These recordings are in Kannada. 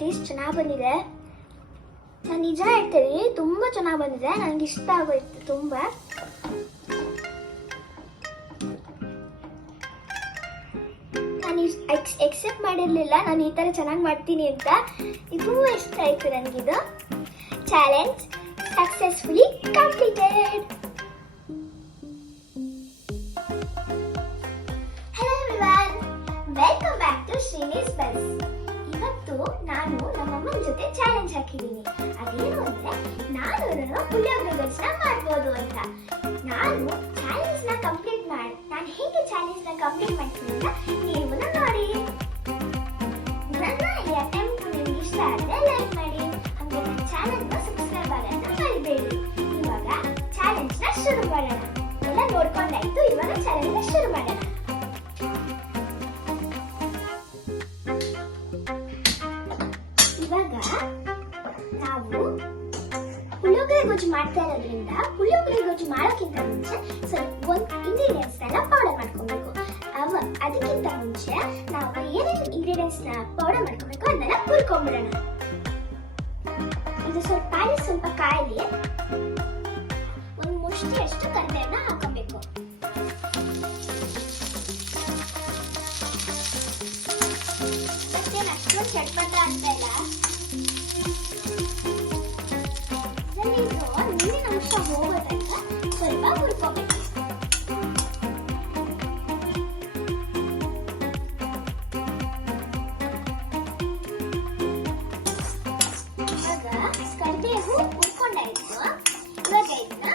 ಟೇಸ್ಟ್ ಚೆನ್ನಾಗಿ ಬಂದಿದೆ. ನಾನು ನಿಜ ಹೇಳ್ತೀನಿ, ತುಂಬ ಚೆನ್ನಾಗಿ ಬಂದಿದೆ. ನನಗೆ ಇಷ್ಟ ಆಗೋಯ್ತು ತುಂಬ. ನಾನು ಎಕ್ಸೆಪ್ಟ್ ಮಾಡಿರಲಿಲ್ಲ ನಾನು ಈ ಥರ ಚೆನ್ನಾಗಿ ಮಾಡ್ತೀನಿ ಅಂತ. ಇದು ಇಷ್ಟ ಆಯಿತು ನನಗಿದು. Challenge successfully completed. Hello everyone, welcome back to Shrini's bus. ಇವತ್ತು ನಾನು ನಮ್ಮಮ್ಮನ ಜೊತೆ ಚಾಲೆಂಜ್ ಹಾಕಿದ್ದೀನಿ. ಅದೇನು ಅಂದ್ರೆ 400 ಪುಳಿಯೋಗರೆ ಗೊಜ್ಜನ್ನ ಮಾಡ್ಬೋದು ಅಂತ. ನಾನು ಚಾಲೆಂಜ್ನ ಕಂಪ್ಲೀಟ್ ನಾನು ಹೇಗೆ ಚಾಲೆಂಜ್ನ ಕಂಪ್ಲೀಟ್ ಮಾಡ್ತೀನಿ ಅಂತ ನೀವು ನೋಡಿ. ನನ್ನ ಈ ಅಟೆಂಪ್ಟ್ ನಿಮ್ಗೆ ಇಷ್ಟ ಆದರೆ ಲೈಕ್ ಮಾಡಿ, ಹಾಗೆ ನನ್ನ ಚಾನೆಲ್ನ ಸಬ್ಸ್ಕ್ರೈಬ್ ಆಗೋದನ್ನ ಮರಿಬೇಡಿ. ಇವಾಗ ಚಾಲೆಂಜ್ನ ಶುರು ಮಾಡೋಣ. ಎಲ್ಲ ನೋಡ್ಕೊಂಡಾಯ್ತು, ಇವಾಗ ಚಾಲೆಂಜ್ನ ಶುರು ಮಾಡೋಣ. ಇವಾಗ ನಾವು ಪುಳಿಯೋಗರೆ ಗೊಜ್ಜು ಮಾಡ್ತಾ ಇರೋದ್ರಿಂದ ಪುಳಿಯೋಗರೆ ಗೊಜ್ಜು ಮಾಡೋಕ್ಕಿಂತ ಮುಂಚೆ ಸ್ವಲ್ಪ ಒಂದು ಇಂಗ್ರೀಡಿಯೆಂಟ್ಸ್ ಎಲ್ಲ ಪೌಡರ್ ಮಾಡ್ಕೊಬೇಕು. ಅದಕ್ಕಿಂತ ಮುಂಚೆ ನಾವು ಏನೇನು ಇಂಗ್ರೀಡಿಯೆಂಟ್ಸ್ ನ ಪೌಡರ್ ಮಾಡ್ಕೊಬೇಕು ಅದನ್ನೆಲ್ಲ ಹುರ್ಕೊಂಡ್ಬಿಡೋಣ. ಇದು ಸ್ವಲ್ಪ ಕಾಯಿಲೆ ಒಂದು ಮುಷ್ಟಿಯಷ್ಟು ಕರಿಬೇವನ್ನ ಹಾಕಬೇಕು. ಮತ್ತೆ ಅಷ್ಟೊಂದು ಚಟ್ಪಟ ಅಂತ ಇಲ್ಲ. ನೀರಿನ ಅಂಶ ಹೋಗೋ ತನಕ ಸ್ವಲ್ಪ ಹುರ್ಕೋಬೇಕು. ಕರಿಬೇವು ಹುರ್ಕೊಂಡಾಯ್ತು. ಇವಾಗ ಇದನ್ನ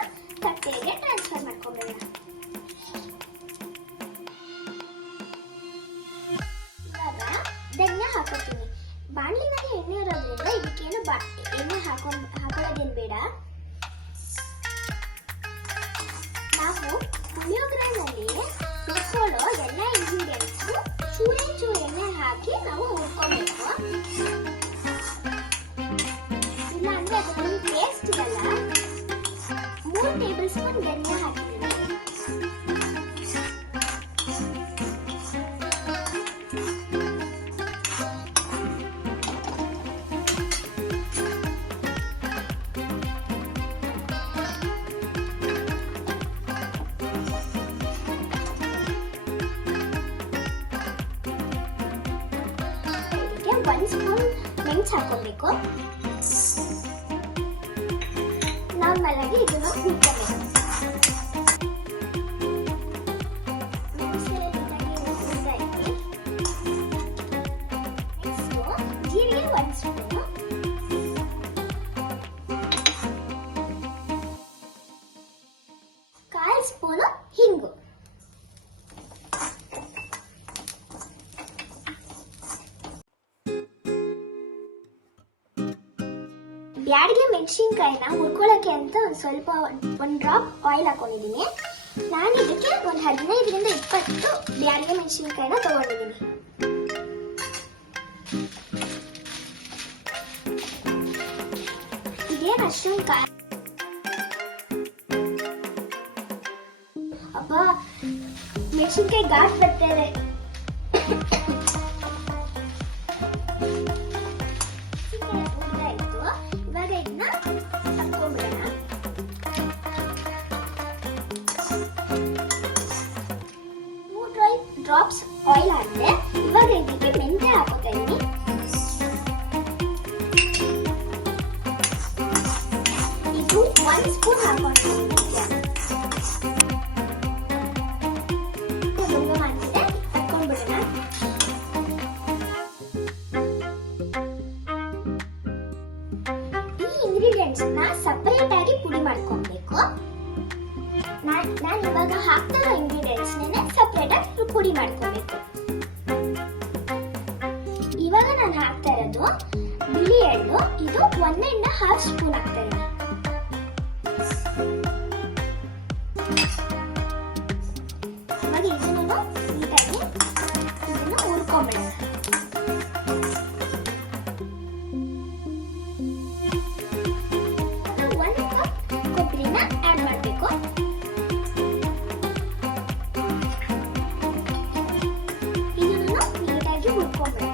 ತಟ್ಟೆಗೆ ಟ್ರಾನ್ಸ್ಫರ್ ಮಾಡ್ಕೊಂಡ್ಬಿಡೋಣ. ಇವಾಗ ಧನಿಯಾ ಹಾಕೋತೀನಿ. ಬಾಣಲಿನಲ್ಲಿ ಎಣ್ಣೆ ಇರೋದ್ರಿಂದ ಇದಕ್ಕೇನು ಎಣ್ಣೆ ಹಾಕೊಳ್ಳೋದೇನು ಬೇಡ. ನಾವು ಪುಳಿಯೋಗರೆನಲ್ಲಿ ಹುರ್ಕೊಳ್ಳೋ ಎಲ್ಲ ಇಂಗ್ರೀಡಿಯೆಂಟ್ಸ್ ಚೂರು ಎಣ್ಣೆ ಹಾಕಿ ನಾವು ಹುರ್ಕೊಬೇಕು. ಇಲ್ಲ ಅಂದ್ರೆ ಅದರಲ್ಲಿ ಟೇಸ್ಟ್ ಇರಲ್ಲ. 3 ಟೇಬಲ್ ಸ್ಪೂನ್ ಧನಿಯಾ ಹಾಕಿದ್ದೀನಿ. ಇದಕ್ಕೆ 1 ಸ್ಪೂನ್ ಮೆಣಸು ಹಾಕೋಬೇಕು. ನಾರ್ಮಲ್ ಆಗಿ ಇದನ್ನು ಹುರ್ಕೋಬೇಕು. ಜೀರಿಗೆ 1 ಸ್ಪೂನು, ಕಾಲ್ ಸ್ಪೂನು ಹಿಂಗು, ಬ್ಯಾಡಿಗೆ ಮೆಣಸಿನ್ಕಾಯಿನ ಹುರ್ಕೊಳ್ಳೋಕೆ ಅಂತ ಒಂದು ಡ್ರಾಪ್ ಆಯಿಲ್ ಹಾಕೊಂಡಿದ್ದೀನಿ. ನಾನು ಇದಕ್ಕೆ ಒಂದು 15ರಿಂದ 20 ಬ್ಯಾಡಿಗೆ ಮೆಣಸಿನ್ಕಾಯಿನ ತಗೊಂಡಿದ್ದೀನಿ. ಇದೇನು ಅಷ್ಟೊಂದು ಅಪ್ಪ ಮೆಣಸಿನ್ಕಾಯಿ ಘಾಟ್ ಬರ್ತಾ ಇದೆ. ಇವಾಗ ಇದನ್ನ ತಕ್ಕೊಂಡ್ಬಿಡೋಣ. ಡ್ರಾಪ್ಸ್ ಆಯಿಲ್ ಹಾಕಿದೆ. ಇವಾಗ ಇದಕ್ಕೆ ಮೆಂತೆ ಹಾಕೋತಾ ಇದ್ದೀನಿ. ಇದು 1 ಸ್ಪೂನ್ ಹಾಕೊಂಡಿದ್ದೀನಿ. ಮಾಡ್ತಿದೆ, ತಕ್ಕೊಂಡ್ಬಿಡೋಣ. ಇಂಗ್ರೀಡಿಯೆಂಟ್ಸ್ ನ ಸಪರೇಟ್ ಆಗಿ ಪುಡಿ ಮಾಡ್ಕೊಬೇಕು. ನಾನು ಇವಾಗ ಹಾಕ್ತಿರೋ ಇಂಗ್ರೀಡಿಯೆಂಟ್ಸ್ ಸಪರೇಟ್ ಆಗಿ ಪುಡಿ ಮಾಡ್ಕೊಬೇಕು. ಇವಾಗ ನಾನು ಹಾಕ್ತಾ ಇರೋದು ಬಿಳಿ ಎಳ್ಳು. ಇದು 1.5 ಸ್ಪೂನ್ ಹಾಕ್ತಾ ಇದ್ದೀನಿ. ಇವಾಗ ಇದನ್ನು ನೀಟಾಗಿ ಹುರ್ಕೊಂಡ್ಬಿಡೋಣ. ಕೊಬ್ಬರಿನ ಆಡ್ ಮಾಡಬೇಕು. ಇದನ್ನು ನೀಟಾಗಿ ಹುರ್ಕೊಂಡ್ಬಿಡೋಣ.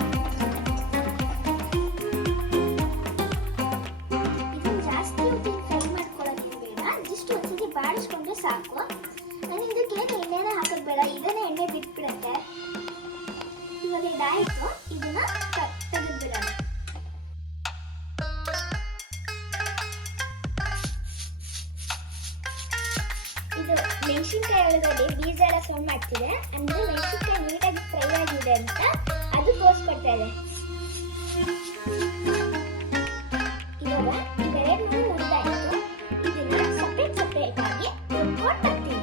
ಮೆಣಸಿನ್ಕಾಯಿ ಒಳಗಡೆ ಬೀಜ ಎಲ್ಲ ಸೌಂಡ್ ಮಾಡ್ತಿದೆ, ಅಂದ್ರೆ ಮೆಣಸಿನ್ಕಾಯಿ ನೀಟಾಗಿ ಫ್ರೈ ಆಗಿದೆ ಅಂತ ಅದು ತೋರಿಸ್ಕೊಡ್ತಾ ಇದೆ. ಇವಾಗ ಇವೆರಡು ಮುರಿದಾಯ್ತು. ಇದನ್ನ ಸಪ್ರೇಟ್ ಆಗಿ ರುಬ್ಕೊಂಡು ಬರ್ತೀನಿ.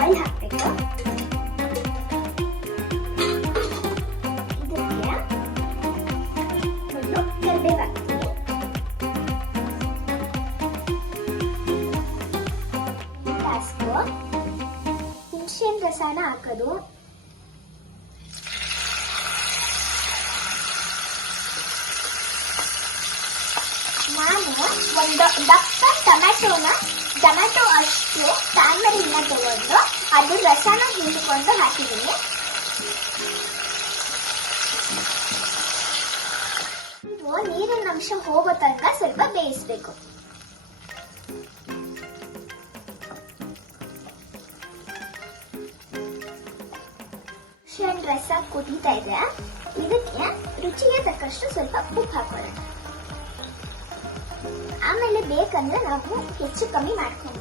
ಆಯಿಲ್ ಹಾಕಬೇಕು. ಇದಕ್ಕೆ ಮೊದಲು ಕರಿಬೇವು ಹಾಕ್ತೀನಿ. ಲಾಸ್ಟು ಹುಣಸೆಹಣ್ಣು ರಸನ ಹಾಕೋದು. ನಾನು ಒಂದು ದಪ್ಪ ಟೊಮ್ಯಾಟೊ ಅಷ್ಟು ಸ್ಯಾಂಡಲ್ನ ತಗೊಂಡು ಅದು ರಸನ ಹಿಂಡಿಕೊಂಡು ಹಾಕಿದ್ದೀನಿ. ಇದು ನೀರಿನ ಅಂಶ ಹೋಗೋ ತನಕ ಸ್ವಲ್ಪ ಬೇಯಿಸಬೇಕು. ಹುಣಸೆಹಣ್ಣು ರಸ ಕುದೀತಾ ಇದೆ. ಇದಕ್ಕೆ ರುಚಿಗೆ ತಕ್ಕಷ್ಟು ಸ್ವಲ್ಪ ಉಪ್ಪು ಹಾಕೋಣ. ಆಮೇಲೆ ಬೇಕಂದ್ರೆ ನಾವು ಹೆಚ್ಚು ಕಮ್ಮಿ ಮಾಡ್ಕೊಂಡು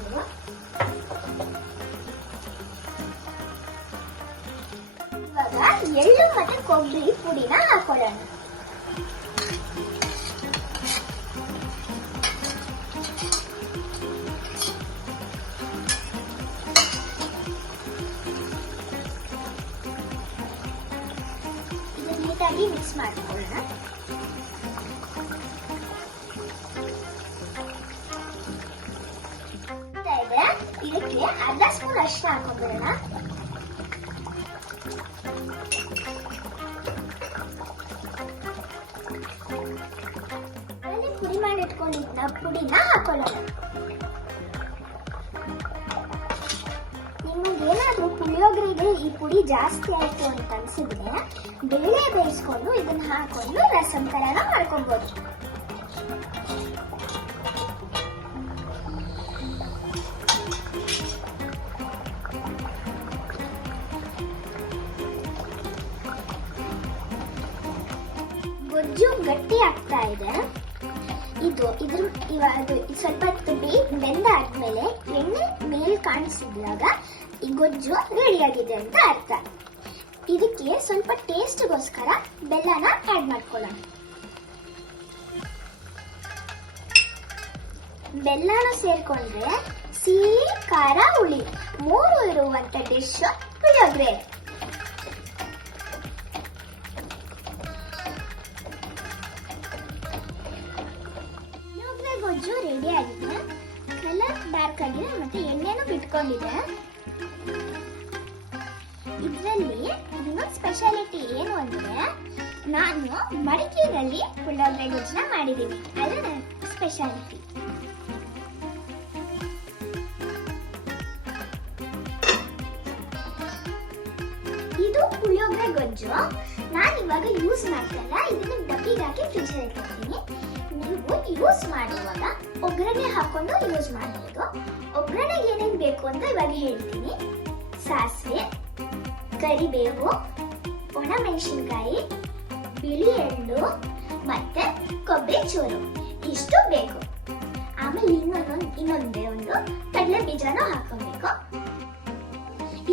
ಇವಾಗ ಎಳ್ಳು ಮತ್ತೆ ಕೊಬ್ಬರಿ ಪುಡಿನ ಹಾಕೊಳ್ಳೋಣ. ಇದನ್ನ ನೀಟಾಗಿ ಮಿಕ್ಸ್ ಮಾಡ್ಕೊಳ್ಳೋಣ. ಇದಕ್ಕೆ ಅರ್ಧ ಸ್ಪೂನ್ ಅರಿಶಿನ ಹಾಕೊಂಡ್ಬಿಡೋಣ. ಅಲ್ಲಿ ಪುಡಿ ಮಾಡಿ ಇಟ್ಕೊಂಡಿದ್ದ ಪುಡಿನ ಹಾಕೊಳ್ಳೋಣ. ನಿಮಗೆ ಏನಾದ್ರೂ ಪುಳಿಯೋಗರೆಗೆ ಈ ಪುಡಿ ಜಾಸ್ತಿ ಆಯ್ತು ಅಂತ ಅನ್ಸಿದ್ರೆ ಬೇಳೆ ಬೇಯಿಸ್ಕೊಂಡು ಇದನ್ನ ಹಾಕೊಂಡು ರಸಂ ತರನ ಮಾಡ್ಕೊಬಹುದು. ಗೊಜ್ಜು ಗಟ್ಟಿ ಆಗ್ತಾ ಇದೆ. ಇವಾಗ ಸ್ವಲ್ಪ ಬೆಂದಾದ್ಮೇಲೆ ಎಣ್ಣೆ ಮೇಲ್ ಕಾಣಿಸಿದಾಗ ಈ ಗೊಜ್ಜು ರೆಡಿ ಆಗಿದೆ ಅಂತ ಅರ್ಥ. ಇದಕ್ಕೆ ಸ್ವಲ್ಪ ಟೇಸ್ಟ್ಗೋಸ್ಕರ ಬೆಲ್ಲನ ಆಡ್ ಮಾಡ್ಕೊಳ್ಳೋಣ. ಬೆಲ್ಲನ ಸೇರ್ಕೊಂಡ್ರೆ ಸಿಹಿ ಖಾರ ಹುಳಿ 3 ಇರುವಂತ ಡಿಶ್ ಪುಳಿಯೋಗರೆ. ಗೊಜ್ಜು ರೆಡಿ ಆಗಿದೆ. ಕಲರ್ ಡಾರ್ಕ್ ಆಗಿದೆ ಮತ್ತೆ ಎಣ್ಣೆನೂ ಬಿಟ್ಕೊಂಡಿದೆ. ಇದರಲ್ಲಿ ಇನ್ನೊಂದು ಸ್ಪೆಷಾಲಿಟಿ ಏನು ಅಂದ್ರೆ ನಾನು ಮಡಿಕೆಯಲ್ಲಿ ಪುಳಿಯೋಗರೆ ಗೊಜ್ಜನ್ನ ಮಾಡಿದ್ದೀನಿ. ಅದು ನನ್ನ ಸ್ಪೆಷಾಲಿಟಿ. ಇದು ಪುಳಿಯೋಗರೆ ಗೊಜ್ಜು. ನಾನು ಇವಾಗ ಯೂಸ್ ಮಾಡ್ತಲ್ಲ, ಇದನ್ನ ಡಬ್ಬಿಗೆ ಹಾಕಿ ಫ್ರಿಜ್ ಇಟ್ಟಿರ್ತೀನಿ. ನೀವು ಯೂಸ್ ಮಾಡುವಾಗ ಒಗ್ಗರಣೆ ಹಾಕೊಂಡು ಯೂಸ್ ಮಾಡಬಹುದು. ಒಗ್ಗರಣೆಗೆ ಏನೇನು ಬೇಕು ಅಂತ ಇವಾಗ ಹೇಳ್ತೀನಿ. ಸಾಸಿವೆ, ಕರಿಬೇವು, ಒಣಮೆಣಸಿನಕಾಯಿ, ಬಿಳಿ ಎಳ್ಳು ಮತ್ತೆ ಕೊಬ್ಬರಿ ಚೂರು ಇಷ್ಟು ಬೇಕು. ಆಮೇಲೆ ಇನ್ನೊಂದೇ ಒಂದು ಕಡಲೆ ಬೀಜನೂ ಹಾಕೋಬೇಕು.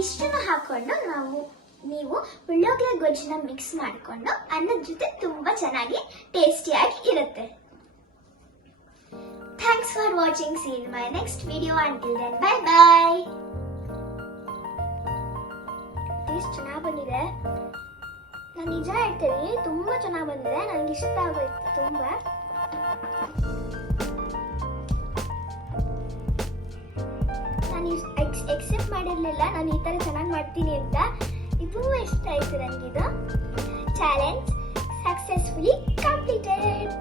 ಇಷ್ಟನ್ನು ಹಾಕೊಂಡು ನೀವು ಪುಳಿಯೋಗರೆ ಗೊಜ್ಜನ್ನ ಮಿಕ್ಸ್ ಮಾಡಿಕೊಂಡು ಅನ್ನದ ಜೊತೆ ತುಂಬಾ ಚೆನ್ನಾಗಿ ಟೇಸ್ಟಿಯಾಗಿ ಇರುತ್ತೆ. Thanks for watching. See you in my next video. Until then, bye bye. Taste ಚೆನ್ನಾಗಿ ಬಂದಿದೆ. ನಾನು ನಿಜ ಹೇಳ್ತೀನಿ, ತುಂಬಾ ಚೆನ್ನಾಗಿ ಬಂದಿದೆ. ನನಗೆ ಇಷ್ಟ ಆಗೋಯ್ತು ತುಂಬಾ. ನಾನು ಎಕ್ಸೆಪ್ಟ್ ಮಾಡಿರಲಿಲ್ಲ ನಾನು ಈ ತರ ಚೆನ್ನಾಗಿ ಮಾಡ್ತೀನಿ ಅಂತ. ಇದು ಇಷ್ಟ ಆಯ್ತು ನನಗಿದು. Challenge successfully completed.